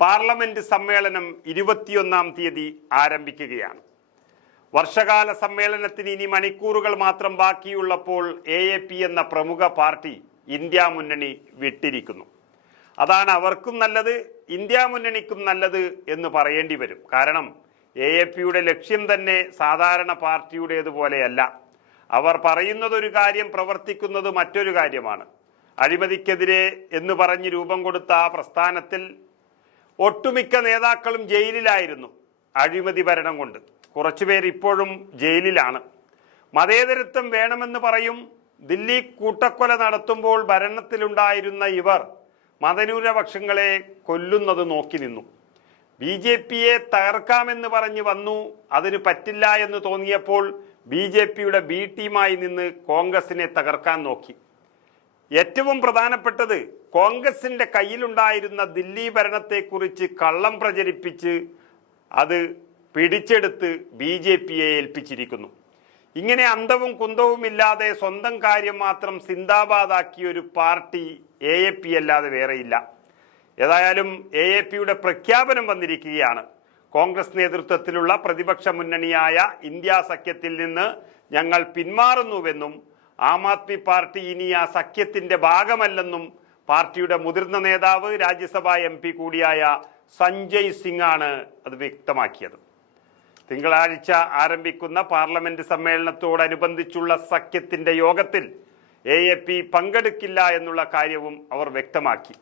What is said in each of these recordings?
Parliament സമ്മേളനം 21-ാം തീയതി ആരംഭിക്കുകയാണ്. വർഷകാല സമ്മേളനത്തിന് ഇനി മണിക്കൂറുകൾ മാത്രം ബാക്കിയുള്ളപ്പോൾ AAP എന്ന പ്രമുഖ പാർട്ടി ഇന്ത്യ മുന്നണി വിട്ടിരിക്കുന്നു. അതാണ് അവർക്കും നല്ലത്, ഇന്ത്യ മുന്നണിക്കും നല്ലത് എന്ന് പറയേണ്ടി വരും. കാരണം AAPയുടെ ലക്ഷ്യം തന്നെ സാധാരണ പാർട്ടിയുടേതുപോലെയല്ല. അവർ പറയുന്നതൊരു കാര്യം, പ്രവർത്തിക്കുന്നത് മറ്റൊരു കാര്യമാണ്. അഴിമതിക്കെതിരെ എന്ന് പറഞ്ഞ് രൂപം കൊടുത്ത ആ പ്രസ്ഥാനത്തിൽ ഒട്ടുമിക്ക നേതാക്കളും ജയിലിലായിരുന്നു അഴിമതി ഭരണം കൊണ്ട്. കുറച്ചുപേർ ഇപ്പോഴും ജയിലിലാണ്. മതേതരത്വം വേണമെന്ന് പറയും. ദില്ലി കൂട്ടക്കൊല നടത്തുമ്പോൾ ഭരണത്തിലുണ്ടായിരുന്ന ഇവർ മതന്യൂനപക്ഷങ്ങളെ കൊല്ലുന്നത് നോക്കി നിന്നു. BJPയെ തകർക്കാമെന്ന് പറഞ്ഞ് വന്നു. അതിന് പറ്റില്ല എന്ന് തോന്നിയപ്പോൾ BJPയുടെ B ടീമായി നിന്ന് കോൺഗ്രസിനെ തകർക്കാൻ നോക്കി. ഏറ്റവും പ്രധാനപ്പെട്ടത് കോൺഗ്രസിന്റെ കയ്യിലുണ്ടായിരുന്ന ദില്ലി ഭരണത്തെക്കുറിച്ച് കള്ളം പ്രചരിപ്പിച്ച് അത് പിടിച്ചെടുത്ത് BJPയെ ഏൽപ്പിച്ചിരിക്കുന്നു. ഇങ്ങനെ അന്തവും കുന്തവും ഇല്ലാതെ സ്വന്തം കാര്യം മാത്രം സിന്ദാബാദാക്കിയ ഒരു പാർട്ടി AAP അല്ലാതെ വേറെയില്ല. ഏതായാലും AAPയുടെ പ്രഖ്യാപനം വന്നിരിക്കുകയാണ്. കോൺഗ്രസ് നേതൃത്വത്തിലുള്ള പ്രതിപക്ഷ മുന്നണിയായ ഇന്ത്യ സഖ്യത്തിൽ നിന്ന് ഞങ്ങൾ പിന്മാറുന്നുവെന്നും ആം ആദ്മി പാർട്ടി ഇനി ആ സഖ്യത്തിന്റെ ഭാഗമല്ലെന്നും പാർട്ടിയുടെ മുതിർന്ന നേതാവ് രാജ്യസഭാ MP കൂടിയായ സഞ്ജയ് സിംഗ് ആണ് അത് വ്യക്തമാക്കിയത്. തിങ്കളാഴ്ച ആരംഭിക്കുന്ന പാർലമെന്റ് സമ്മേളനത്തോടനുബന്ധിച്ചുള്ള സഖ്യത്തിന്റെ യോഗത്തിൽ AAP പങ്കെടുക്കില്ല എന്നുള്ള കാര്യവും അവർ വ്യക്തമാക്കി.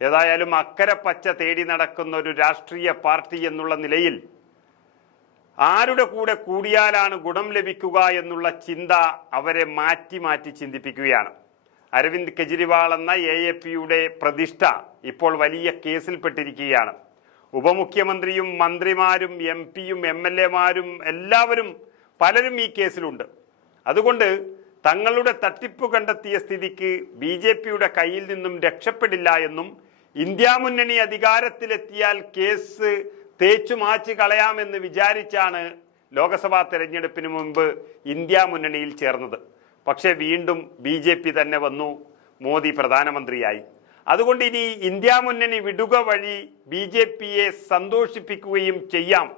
ഏതായാലും അക്കരെ പച്ച തേടി നടക്കുന്ന ഒരു രാഷ്ട്രീയ പാർട്ടി എന്നുള്ള നിലയിൽ ആരുടെ കൂടെ കൂടിയാലാണ് ഗുണം ലഭിക്കുക എന്നുള്ള ചിന്ത അവരെ മാറ്റി മാറ്റി ചിന്തിപ്പിക്കുകയാണ്. അരവിന്ദ് കെജ്രിവാൾ എന്ന AAPയുടെ പ്രതിഷ്ഠ ഇപ്പോൾ വലിയ കേസിൽപ്പെട്ടിരിക്കുകയാണ്. ഉപമുഖ്യമന്ത്രിയും മന്ത്രിമാരും MP-യും MLA-മാരും എല്ലാവരും പലരും ഈ കേസിലുണ്ട്. അതുകൊണ്ട് തങ്ങളുടെ തട്ടിപ്പ് കണ്ടെത്തിയ സ്ഥിതിക്ക് BJPയുടെ കയ്യിൽ നിന്നും രക്ഷപ്പെടില്ല എന്നും ഇന്ത്യ മുന്നണി അധികാരത്തിലെത്തിയാൽ കേസ് തേച്ചു മാച്ച് കളയാമെന്ന് വിചാരിച്ചാണ് ലോക്സഭാ തെരഞ്ഞെടുപ്പിന് മുൻപ് ഇന്ത്യ മുന്നണിയിൽ ചേർന്നത്. പക്ഷെ വീണ്ടും BJP തന്നെ വന്നു, മോദി പ്രധാനമന്ത്രിയായി. അതുകൊണ്ട് ഇനി ഇന്ത്യ മുന്നണി വിടുക വഴി BJPയെ സന്തോഷിപ്പിക്കുകയും ചെയ്യാം.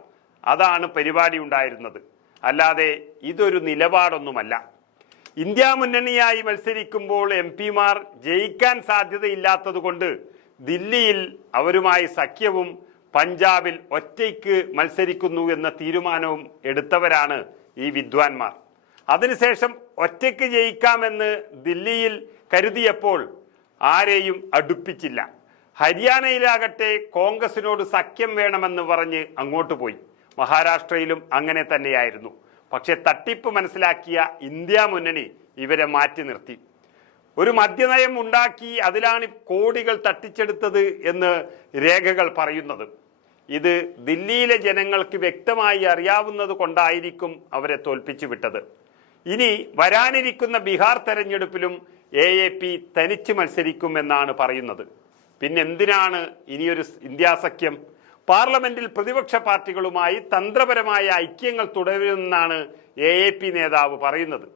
അതാണ് പരിപാടി ഉണ്ടായിരുന്നത്. അല്ലാതെ ഇതൊരു നിലപാടൊന്നുമല്ല. ഇന്ത്യ മുന്നണിയായി മത്സരിക്കുമ്പോൾ MP-മാർ ജയിക്കാൻ സാധ്യതയില്ലാത്തത് കൊണ്ട് ദില്ലിയിൽ അവരുമായി സഖ്യവും പഞ്ചാബിൽ ഒറ്റയ്ക്ക് മത്സരിക്കുന്നു എന്ന തീരുമാനവും എടുത്തവരാണ് ഈ വിദ്വാൻമാർ. അതിനുശേഷം ഒറ്റയ്ക്ക് ജയിക്കാമെന്ന് ദില്ലിയിൽ കരുതിയപ്പോൾ ആരെയും അടുപ്പിച്ചില്ല. ഹരിയാനയിലാകട്ടെ കോൺഗ്രസിനോട് സഖ്യം വേണമെന്ന് പറഞ്ഞ് അങ്ങോട്ട് പോയി. മഹാരാഷ്ട്രയിലും അങ്ങനെ തന്നെയായിരുന്നു. പക്ഷെ തട്ടിപ്പ് മനസ്സിലാക്കിയ ഇന്ത്യ മുന്നണി ഇവരെ മാറ്റി നിർത്തി. ഒരു മദ്യനയം ഉണ്ടാക്കി അതിലാണ് കോടികൾ തട്ടിച്ചെടുത്തത് എന്ന് രേഖകൾ പറയുന്നത്. ഇത് ദില്ലിയിലെ ജനങ്ങൾക്ക് വ്യക്തമായി അറിയാവുന്നത് കൊണ്ടായിരിക്കും അവരെ തോൽപ്പിച്ചു വിട്ടത്. ഇനി വരാനിരിക്കുന്ന ബീഹാർ തെരഞ്ഞെടുപ്പിലും AAP തനിച്ച് മത്സരിക്കുമെന്നാണ് പറയുന്നത്. പിന്നെന്തിനാണ് ഇനിയൊരു ഇന്ത്യ സഖ്യം? പാർലമെന്റിൽ പ്രതിപക്ഷ പാർട്ടികളുമായി തന്ത്രപരമായ ഐക്യങ്ങൾ തുടരുമെന്നാണ് AAP നേതാവ് പറയുന്നത്.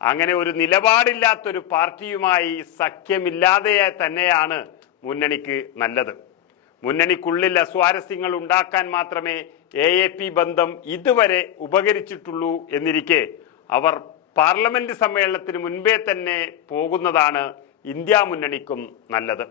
അങ്ങനെ ഒരു നിലപാടില്ലാത്തൊരു പാർട്ടിയുമായി സഖ്യമില്ലാതെ തന്നെയാണ് മുന്നണിക്ക് നല്ലത്. മുന്നണിക്കുള്ളിൽ അസ്വാരസ്യങ്ങൾ ഉണ്ടാക്കാൻ മാത്രമേ AAP ബന്ധം ഇതുവരെ ഉപകരിച്ചിട്ടുള്ളൂ എന്നിരിക്കെ അവർ പാർലമെന്റ് സമ്മേളനത്തിന് മുൻപേ തന്നെ പോകുന്നതാണ് ഇന്ത്യ മുന്നണിക്കും നല്ലത്.